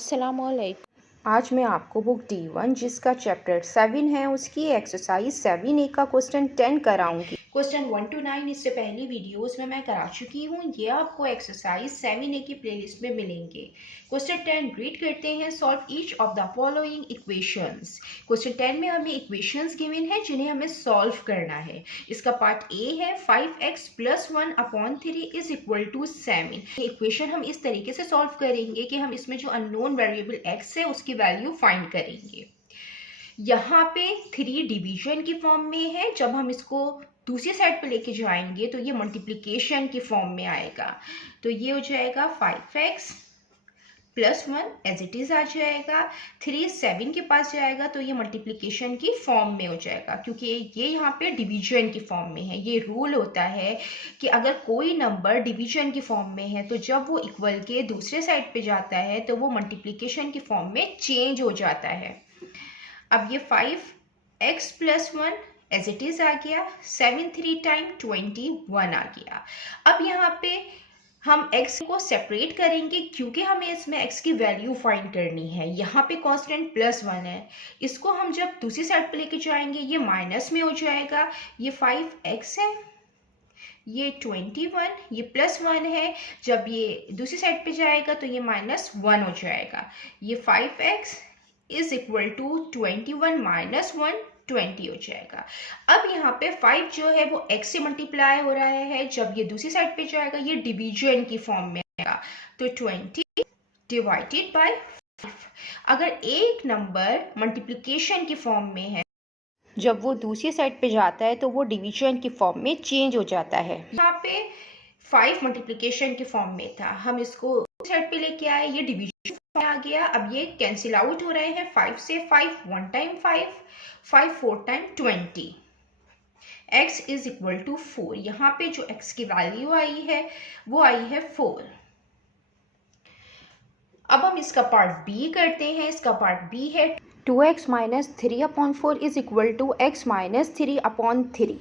अस्सलामुअलैकुम। आज मैं आपको बुक D1 जिसका चैप्टर 7 है उसकी एक्सरसाइज 7A का क्वेश्चन 10 कराऊंगी। क्वेश्चन 1 to 9 इससे पहली वीडियोस में मैं करा चुकी हूँ। ये आपको एक्सरसाइज 7A की प्लेलिस्ट में मिलेंगे। क्वेश्चन 10 रीड करते हैं। Solve each of the following equations. Question 10 में हमें इक्वेशंस गिवन है जिन्हें हमें सॉल्व करना है। इसका पार्ट ए है 5x + 1/3 इज इक्वल टू 7। ये इक्वेशन हम इस तरीके से सॉल्व करेंगे कि हम इसमें जो अननोन वेरिएबल x है उसकी वैल्यू फाइंड करेंगे। यहाँ पे 3 डिवीजन की फॉर्म में है। जब हम इसको दूसरी साइड पे लेके जाएंगे तो ये मल्टीप्लिकेशन की फॉर्म में आएगा। तो ये हो जाएगा 5x + 1 एज इट इज आ जाएगा। 3 7 के पास जाएगा तो ये मल्टीप्लिकेशन की फॉर्म में हो जाएगा, क्योंकि ये यहाँ पे डिवीजन की फॉर्म में है। ये रूल होता है कि अगर कोई नंबर डिवीजन की फॉर्म में है तो जब वो इक्वल के दूसरे साइड पे जाता है तो वो मल्टीप्लिकेशन की फॉर्म में चेंज हो जाता है। अब ये 5x + 1 एज इट इज आ गया। 7 3 टाइम 21 आ गया। अब यहाँ पे हम x को सेपरेट करेंगे क्योंकि हमें इसमें x की वैल्यू फाइंड करनी है। यहाँ पे कांस्टेंट +1 है। इसको हम जब दूसरी साइड पे लेके जाएंगे ये माइनस में हो जाएगा। ये 5x है, ये 21, ये +1 है। जब ये दूसरी साइड पे जाएगा तो ये -1 हो जाएगा। ये 5x इज इक्वल टू 21 - 1 20 हो जाएगा। अब यहाँ पे 5 जो है वो x से मल्टीप्लाई हो रहा है। जब ये दूसरी साइड पे जाएगा ये डिवीजन की फॉर्म में आएगा। तो 20 डिवाइडेड बाय 5। अगर एक नंबर मल्टीप्लिकेशन की फॉर्म में है, जब वो दूसरी साइड पे जाता है तो वो डिवीजन की फॉर्म में चेंज हो जाता है। यहाँ पे 5 मल्टीप्लिकेशन की फॉर्म में था, हम इसको साइड पे लेके आए, ये डिवीजन आ गया। अब ये कैंसिल आउट हो रहे हैं 5 से। 5 1 time 5, 5 4 time 20। x is equal to 4। यहाँ पे जो x की वैल्यू आई है वो आई है 4। अब हम इसका पार्ट b करते हैं। इसका पार्ट b है 2x - 3/4 is equal to x - 3/3।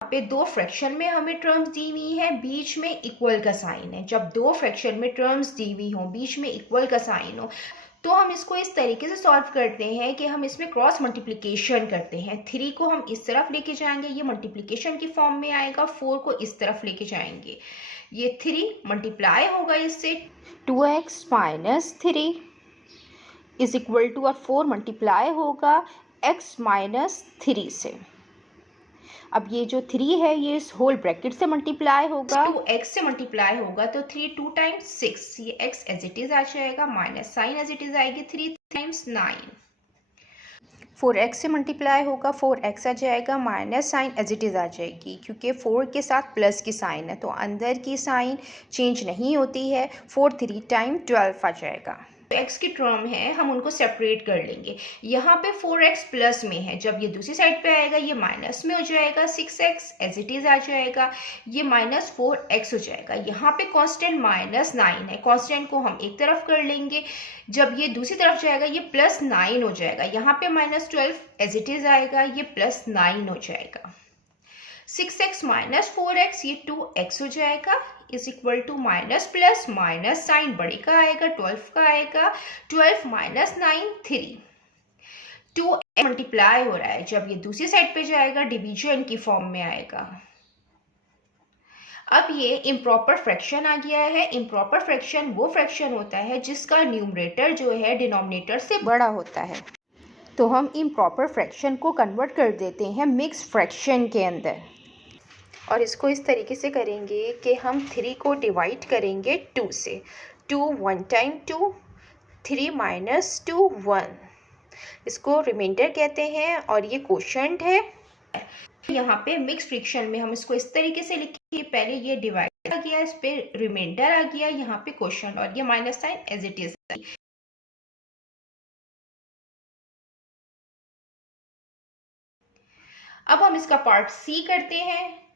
यहाँ पे दो फ्रैक्शन में हमें टर्म्स दी हुई है, बीच में इक्वल का साइन है। जब दो फ्रैक्शन में टर्म्स दी हुई हो, बीच में इक्वल का साइन हो, तो हम इसको इस तरीके से सॉल्व करते हैं कि हम इसमें क्रॉस मल्टीप्लिकेशन करते हैं। 3 को हम इस तरफ लेके जाएंगे, ये मल्टीप्लिकेशन की फॉर्म में आएगा। 4 को इस तरफ लेके जाएंगे, ये 3 मल्टीप्लाई होगा इससे। 2x - 3 इज इक्वल टू, और 4 मल्टीप्लाई होगा x - 3 से। अब ये जो 3 है ये इस होल ब्रैकेट से मल्टीप्लाई होगा, 2x से मल्टीप्लाई होगा तो 3 2 टाइम्स 6, ये x एज इट इज आ जाएगा, minus sign as it is आएगी 3 टाइम्स 9। 4x से मल्टीप्लाई होगा, 4x आ जाएगा, minus sign as it is आ जाएगी, क्योंकि 4 के साथ प्लस की साइन है तो अंदर की साइन चेंज नहीं होती है। 4 3 टाइम 12 आ जाएगा। x की टर्म है हम उनको सेपरेट कर लेंगे। यहाँ पे 4x प्लस में है, जब ये दूसरी साइड पे आएगा ये माइनस में हो जाएगा। 6x एज इट इज आ जाएगा, ये -4x हो जाएगा। यहाँ पे कांस्टेंट -9 है, कांस्टेंट को हम एक तरफ कर लेंगे। जब ये दूसरी तरफ जाएगा ये +9 हो जाएगा। यहाँ पे -12 एज इट इज आएगा, ये +9 हो जाएगा। 6x - 4x ये 2x हो जाएगा, is equal to minus plus minus sign बड़े का आएगा, 12 का आएगा। 12 - 9 3। 2 मल्टीप्लाई हो रहा है, जब ये दूसरी साइड पे जाएगा डिवीजन की फॉर्म में आएगा। अब ये इम्प्रॉपर फ्रैक्शन आ गया है। इम्प्रॉपर फ्रैक्शन वो फ्रैक्शन होता है जिसका न्यूमरेटर जो है डिनोमिनेटर से बड़ा होता है। तो हम इम्प्रॉपर फ्रैक्शन को कन्वर्ट कर देते हैं मिक्स फ्रैक्शन के अंदर, और इसको इस तरीके से करेंगे कि हम 3 को डिवाइड करेंगे 2 से। 2 1 टाइम 2, 3 - 2 1। इसको रिमाइंडर कहते हैं और ये कोशेंट है। यहाँ पे मिक्स फ्रैक्शन में हम इसको इस तरीके से लिखेंगे, पहले ये डिवाइड आ गया, इस पे रिमाइंडर आ गया, यहाँ पे कोशेंट, और ये minus sign as it is. अब हम इसका पार्ट सी करते हैं।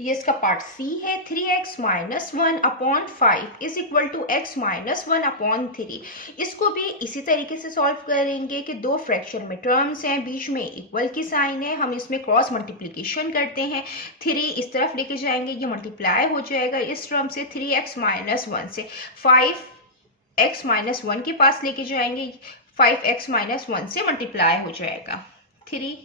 ये इसका पार्ट सी है। 3x - 1/5 is equal to x - 1/3। इसको भी इसी तरीके से सॉल्व करेंगे कि दो फ्रैक्शन में टर्म्स हैं, बीच में इक्वल की साइन है, हम इसमें क्रॉस मल्टीप्लिकेशन करते हैं। 3 इस तरफ लेके जाएंगे, ये मल्टीप्लाई हो जाएगा इस टर्म से 3x - 1 से। 5 x माइनस 1 के पास लेके जाएंगे, 5x माइनस 1 से मल्टीप्लाई हो जाएगा। 3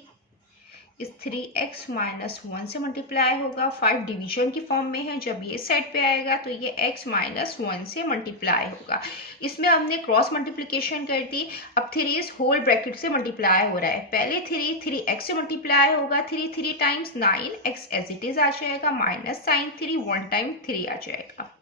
इस 3x माइनस 1 से मल्टीप्लाई होगा, 5 डिवीजन की फॉर्म में है, जब ये साइड पे आएगा तो ये x माइनस 1 से मल्टीप्लाई होगा। इसमें हमने क्रॉस मल्टीप्लिकेशन कर दी। अब 3 इस होल ब्रैकेट से मल्टीप्लाई हो रहा है, पहले 3x से मल्टीप्लाई होगा, 3 times 9x as it is आ जाएगा, माइनस साइन 3 1 टाइम 3 आ जाएगा।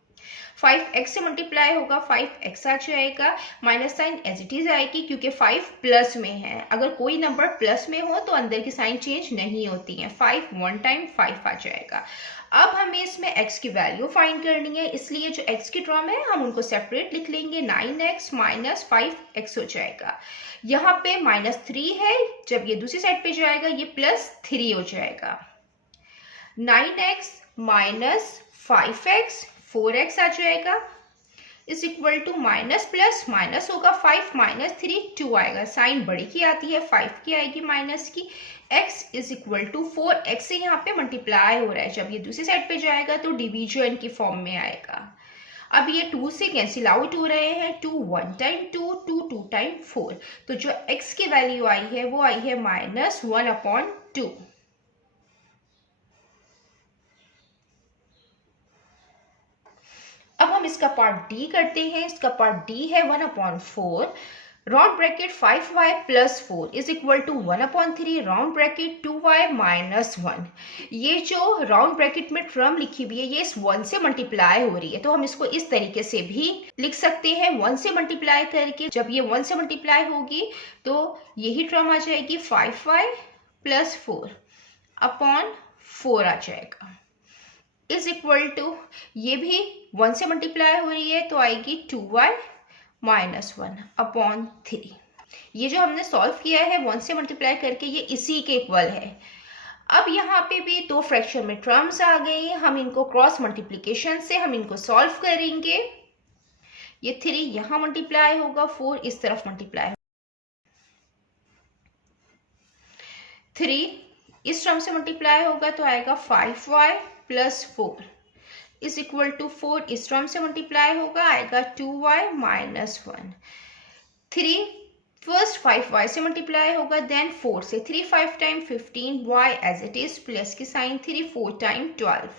5x से मल्टीप्लाई होगा, 5x आ जाएगा, minus sign as it is आएगी क्योंकि 5 प्लस में है। अगर कोई नंबर प्लस में हो तो अंदर की साइन चेंज नहीं होती है। 5 1 टाइम 5 आ जाएगा। अब हमें इसमें x की वैल्यू फाइंड करनी है, इसलिए जो x की टर्म है हम उनको सेपरेट लिख लेंगे। 9x माइनस 5x हो जाएगा। यहाँ पे माइनस 3 है, जब ये दूसरी साइड पे जाएगा ये प्लस 3 हो जाएगा। 9x माइनस 5x 4x आ जाएगा, is equal to minus plus minus होगा, 5 माइनस 3 2 आएगा, साइन बड़ी की आती है 5 की आएगी माइनस की। x is equal to 4x से यहाँ पे मल्टीप्लाई हो रहा है, जब ये दूसरी साइड पे जाएगा तो डिवीजन की फॉर्म में आएगा। अब ये 2 से कैंसिल आउट हो रहे हैं, 2 1 टाइम 2 2 2 टाइम 4, तो जो x की वैल्यू आई है वो आई है माइनस 1/2। अब हम इसका पार्ट डी करते हैं। इसका पार्ट डी है 1/4 round bracket 5y plus 4 is equal to 1/3 round bracket 2y minus 1। ये जो राउंड ब्रैकेट में टर्म लिखी हुई है ये इस 1 से मल्टीप्लाई हो रही है, तो हम इसको इस तरीके से भी लिख सकते हैं 1 से मल्टीप्लाई करके। जब ये 1 से मल्टीप्लाई होगी तो यही टर्म आ जाएगी 5y प्लस 4/4 आ जाएगा, इज इक्वल टू ये भी 1 से मल्टीप्लाई हो रही है तो आएगी 2y माइनस 1/3। ये जो हमने सॉल्व किया है 1 से मल्टीप्लाई करके ये इसी के इक्वल है। अब यहाँ पे भी दो फ्रैक्शन में टर्म्स आ गई, हम इनको क्रॉस मल्टीप्लिकेशन से हम इनको सॉल्व करेंगे। ये 3 यहाँ मल्टीप्लाई होगा, 4 इस तरफ मल्टीप्लाई, 3 इस टर्म से मल्टीप्लाई होगा तो आएगा 5y plus 4 is equal to 4 इस टर्म से मल्टीप्लाई होगा, आएगा 2y माइनस 1। 3 फर्स्ट 5y से मल्टीप्लाई होगा, देन 4 से, 3 5 time 15 y as it is, plus की sign 3 4 time 12,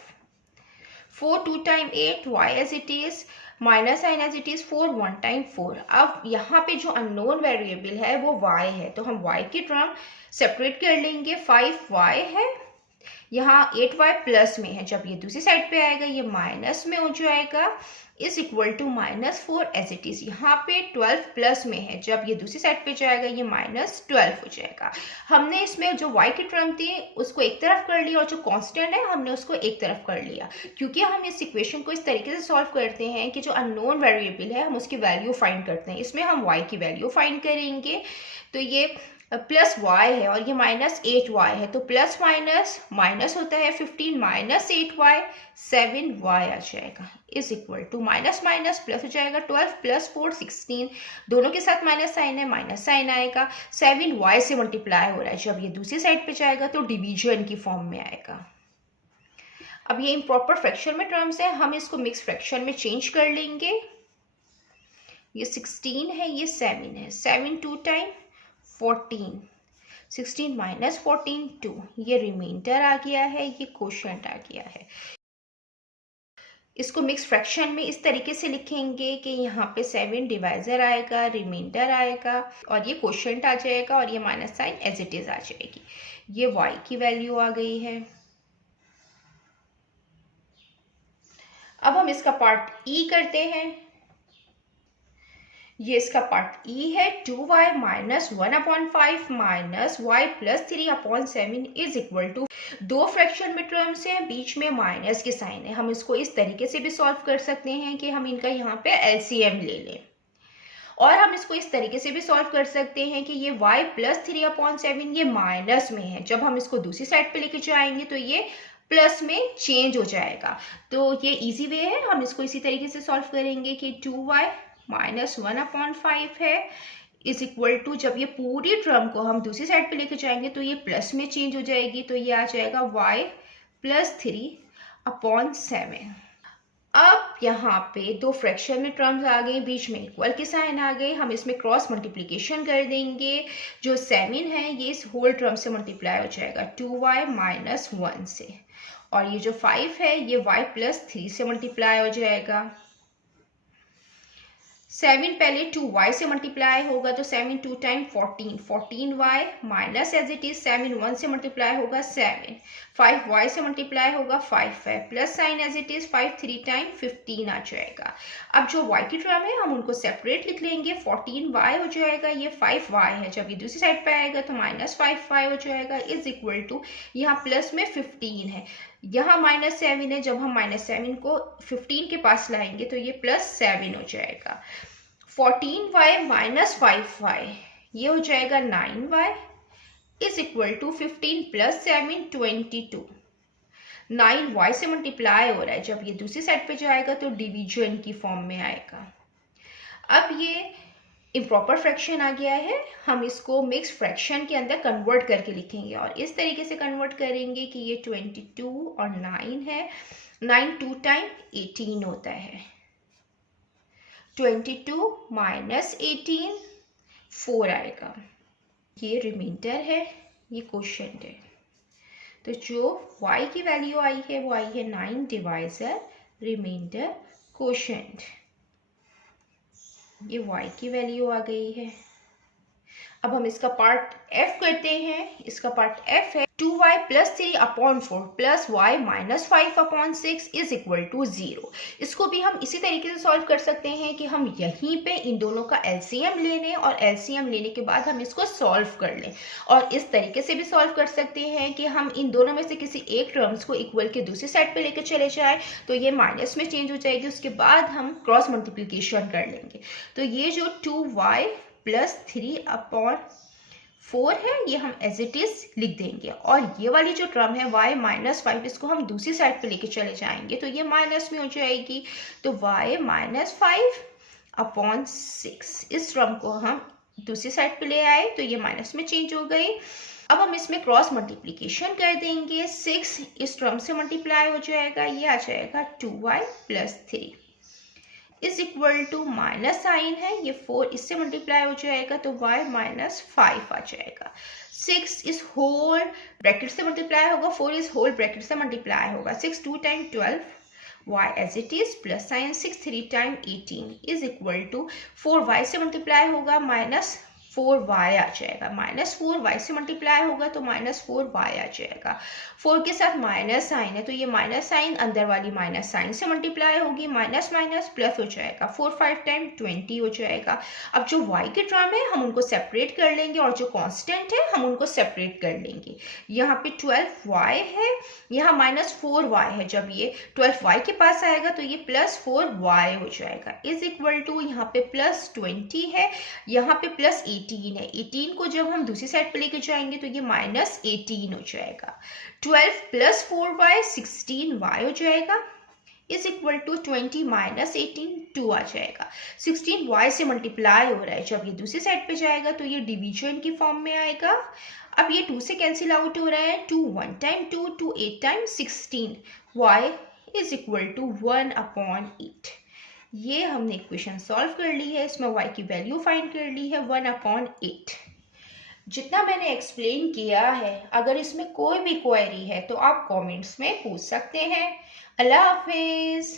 4 2 time 8 y as it is, minus sign as it is, 4 1 time 4। अब यहाँ पे जो अननोन वेरिएबल है वो y है, तो हम y की टर्म सेपरेट कर लेंगे। 5y है, यहाँ 8y प्लस में है, जब ये दूसरी साइड पे आएगा ये माइनस में हो जाएगा, is equal to minus 4 as it is. यहाँ पे 12 प्लस में है, जब ये दूसरी साइड पे जाएगा ये माइनस 12 हो जाएगा। हमने इसमें जो y की टर्म थी उसको एक तरफ कर लिया और जो कांस्टेंट है हमने उसको एक तरफ कर लिया, क्योंकि हम इस इक्वेशन को इस तरीके से सॉल्व करते हैं कि जो अननोन वेरिएबल है हम उसकी वैल्यू फाइंड करते हैं। इसमें हम y की वैल्यू फाइंड करेंगे, तो ये प्लस y है और ये माइनस 8y है, तो प्लस माइनस माइनस होता है 15 माइनस 8y 7y आ जाएगा, is equal to minus minus plus हो जाएगा, 12 प्लस 4 16, दोनों के साथ माइनस साइन है, माइनस साइन आएगा, 7y से मल्टीप्लाई हो रहा है, जब ये दूसरी साइड पे जाएगा तो डिवीजन की फॉर्म में आएगा। अब ये इम्प्रॉपर फ्रैक्शन में टर्म्स है, हम इसको मिक्स फ्रैक्शन में चेंज कर लेंगे। ये 16 है, ये 7 है, 7 2 टाइम 14, 16 माइनस 14 2, ये रिमाइंडर आ गया है, ये क्वोशंट आ गया है। इसको मिक्स फ्रैक्शन में इस तरीके से लिखेंगे कि यहाँ पे 7 डिवाइजर आएगा, रिमाइंडर आएगा और ये क्वोशंट आ जाएगा और ये minus sign as it is आ जाएगी। ये y की वैल्यू आ गई है। अब हम इसका पार्ट ई करते हैं। ये इसका पार्ट ई है, 2y minus 1/5 minus y plus 3/7 is equal to, दो फ्रैक्शन में टर्म्स हैं, बीच में माइनस की साइन है। हम इसको इस तरीके से भी सॉल्व कर सकते हैं कि हम इनका यहाँ पे एलसीएम ले लें, और हम इसको इस तरीके से भी सॉल्व कर सकते हैं कि ये y प्लस 3/7 ये माइनस में है, जब हम इसको दूसरी साइड पे लेके जाएंगे तो ये प्लस में चेंज हो जाएगा। तो ये इजी वे है, हम इसको इसी तरीके से सॉल्व करेंगे कि 2y माइनस 1/5 है इज इक्वल टू, जब ये पूरी टर्म को हम दूसरी साइड पे लेके जाएंगे तो ये प्लस में चेंज हो जाएगी, तो ये आ जाएगा y प्लस 3/7। अब यहाँ पे दो फ्रैक्शन में टर्म्स आ गए, बीच में इक्वल के साइन आ गए, हम इसमें क्रॉस मल्टीप्लिकेशन कर देंगे। जो 7 है ये इस होल टर्म से मल्टीप्लाई हो जाएगा 2y माइनस 1 से, और ये जो 5 है ये y प्लस 3 से मल्टीप्लाई हो जाएगा। 7 पहले 2y से मल्टीप्लाई होगा तो 7 2 time 14, 14y minus as it is 7 1 से मल्टीप्लाई होगा 7, 5y से मल्टीप्लाई होगा 5 है, plus sign as it is 5 3 time 15 आ जाएगा। अब जो y की टर्म है हम उनको सेपरेट लिख लेंगे, 14y हो जाएगा, ये 5y है, जब ये दूसरी साइड पे आएगा तो माइनस 5y हो जाएगा, इज इक्वल टू यहाँ प्लस में 15 है, यहाँ -7 है, जब हम -7 को 15 के पास लाएंगे तो ये +7 हो जाएगा। 14y माइनस 5y ये हो जाएगा 9y is equal to 15 + 7 22। 9y से मल्टीप्लाई हो रहा है, जब ये दूसरी साइड पे जाएगा तो डिवीजन की फॉर्म में आएगा। अब ये इम्प्रॉपर फ्रैक्शन आ गया है, हम इसको मिक्स फ्रैक्शन के अंदर कन्वर्ट करके लिखेंगे और इस तरीके से कन्वर्ट करेंगे कि ये 22 और 9 है, 9 2 टाइम 18 होता है, 22 माइनस 18 4 आएगा, ये रिमाइंडर है, ये क्वोशिएंट है। तो जो y की वैल्यू आई है वो आई है 9 डिवाइजर रिमाइंडर क्वोशिएंट, ये y की वैल्यू आ गई है। अब हम इसका पार्ट f करते हैं, इसका पार्ट f है 2y + 3 upon 4 plus y minus 5 upon 6 is equal to 0। इसको भी हम इसी तरीके से सॉल्व कर सकते हैं कि हम यहीं पे इन दोनों का एलसीएम ले लें और एलसीएम लेने के बाद हम इसको सॉल्व कर लें, और इस तरीके से भी सॉल्व कर सकते हैं कि हम इन दोनों में से किसी एक टर्म्स को इक्वल के दूसरी साइड पे लेकर चले जाएं तो ये माइनस में चेंज हो जाएगी, उसके बाद हम क्रॉस मल्टीप्लिकेशन कर लेंगे। तो ये जो 2y + 3 अपॉन 4 है ये हम एज इट इज लिख देंगे, और ये वाली जो टर्म है y माइनस 5 इसको हम दूसरी साइड पे लेके चले जाएंगे तो ये माइनस में हो जाएगी, तो y माइनस 5 अपॉन 6, इस टर्म को हम दूसरी साइड पे ले आए तो ये माइनस में चेंज हो गई। अब हम इसमें क्रॉस मल्टीप्लिकेशन कर देंगे, 6 इस टर्म से मल्टीप्लाई हो जाएगा, ये आ जाएगा 2y + 3 is equal to minus sign है, ये 4 इससे मल्टीप्लाई हो जाएगा तो y माइनस 5 आ जाएगा। 6 इस होल ब्रैकेट से मल्टीप्लाई होगा, 4 इस होल ब्रैकेट से मल्टीप्लाई होगा, 6 2 time 12 y as it is plus sign 6 3 time 18 is equal to 4y से मल्टीप्लाई होगा माइनस 4y आ जाएगा, -4y से मल्टीप्लाई होगा तो -4y आ जाएगा। 4 के साथ माइनस साइन है तो ये माइनस साइन अंदर वाली माइनस साइन से मल्टीप्लाई होगी, माइनस माइनस प्लस हो जाएगा, 4 5 टाइम 20 हो जाएगा। अब जो y की टर्म है हम उनको सेपरेट कर लेंगे और जो कांस्टेंट है हम उनको सेपरेट कर लेंगे। यहाँ पे 12y है, यहाँ -4y है, जब ये 12y के पास आएगा तो ये +4y हो जाएगा, इज इक्वल टू यहाँ पे +20 है, यहाँ पे +18 है, 18 को जब हम दूसरी साइड पे लेके जाएंगे तो ये -18 हो जाएगा। 12 + 4y 16y हो जाएगा, इज इक्वल टू 20 माइनस 18 2 आ जाएगा। 16y से मल्टीप्लाई हो रहा है, जब ये दूसरी साइड पे जाएगा तो ये डिवीजन की फॉर्म में आएगा। अब ये 2 से कैंसिल आउट हो रहा है, 2 1 time 2 2 8 time 16 y is equal to 1/8। ये हमने इक्वेशन सॉल्व कर ली है, इसमें y की वैल्यू फाइंड कर ली है 1/8। जितना मैंने एक्सप्लेन किया है, अगर इसमें कोई भी क्वेरी है तो आप कमेंट्स में पूछ सकते हैं। अल्लाह हाफिज़।